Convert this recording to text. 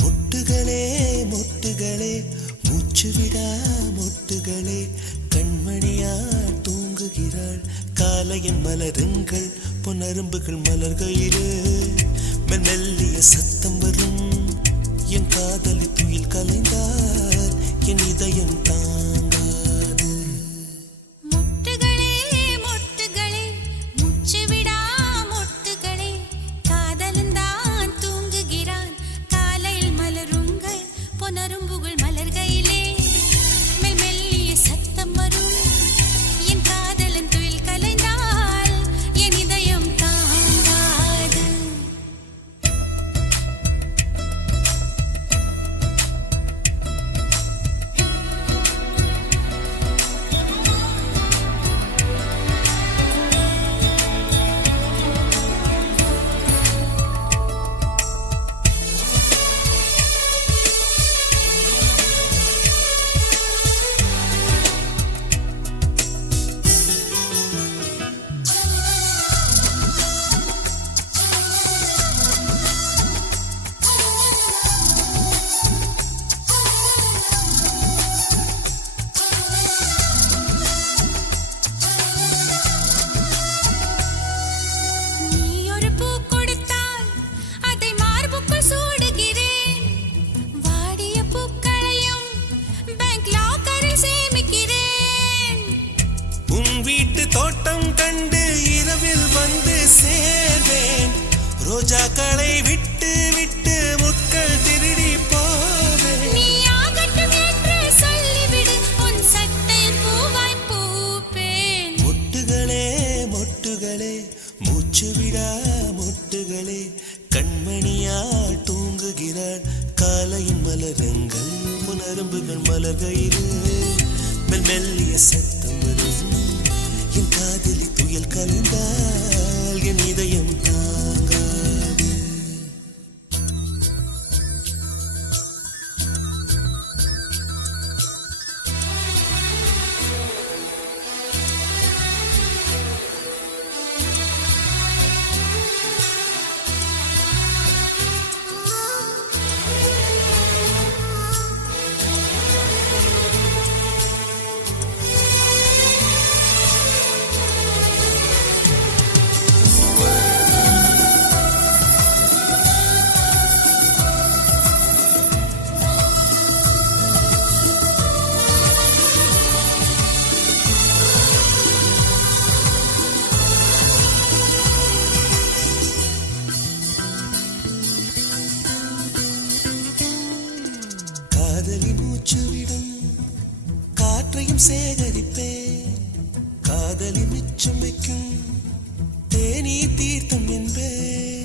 மொட்டுகளே மொட்டுகளே மூச்சுவிடா மொட்டுகளே கண்மணியா தூங்குகிறாள் காலையின் மலருங்கள் பொன்னரும்புகள் மலர்கையிலே மெல்லிய சத்தம் வரும் என் காதலி துயில் கலைந்தால் என் இதயம் தாங்காது. மொட்டுகளே மொட்டுகளே மூச்சுவிடா மொட்டுகளே காதலன்தான் தூங்குகிறான் காலையில் மலருங்கள் பொன்னரும்புகள் மலர்கையிலே மெல்லிய சத்தம் வரும் என் காதலன் துயில் கலைந்தால் என் இதயம் தாங்காது. நீ ஒரு பூ கொடுத்தால் அதை மார்புக்குள் சூடுகிறேன் வாடிய பூக்களையும் பேங்க் லாக்கரில் சேமிக்கிறேன். உன் வீட்டு தோட்டம் கண்டு இரவில் வந்து சேர்வேன் ரோஜாக்களை விட்டு விட்டு முட்கள் திருடி போவேன். நீ ஆகட்டும் என்று சொல்லிவிடு உன் சட்டையில் பூவாய் பூப்பேன். மொட்டுகளே மொட்டுகளே மூச்சுவிடா மொட்டுகளே கண்மணியால் தூங்குகிறாள் காலையின் மலருங்கள் புனரும்புகள் மலர்கையிலே மெல்லிய சத்தம் வரும் என் காதலி துயில் கலைந்தால் என் இதயம் தாங்காது. காதலி மூச்சுவிடும் காற்றையும் சேகரிப்பேன் காதலி மிச்சம் வைக்கும் தேனீ தீர்த்தம் என்பேன்.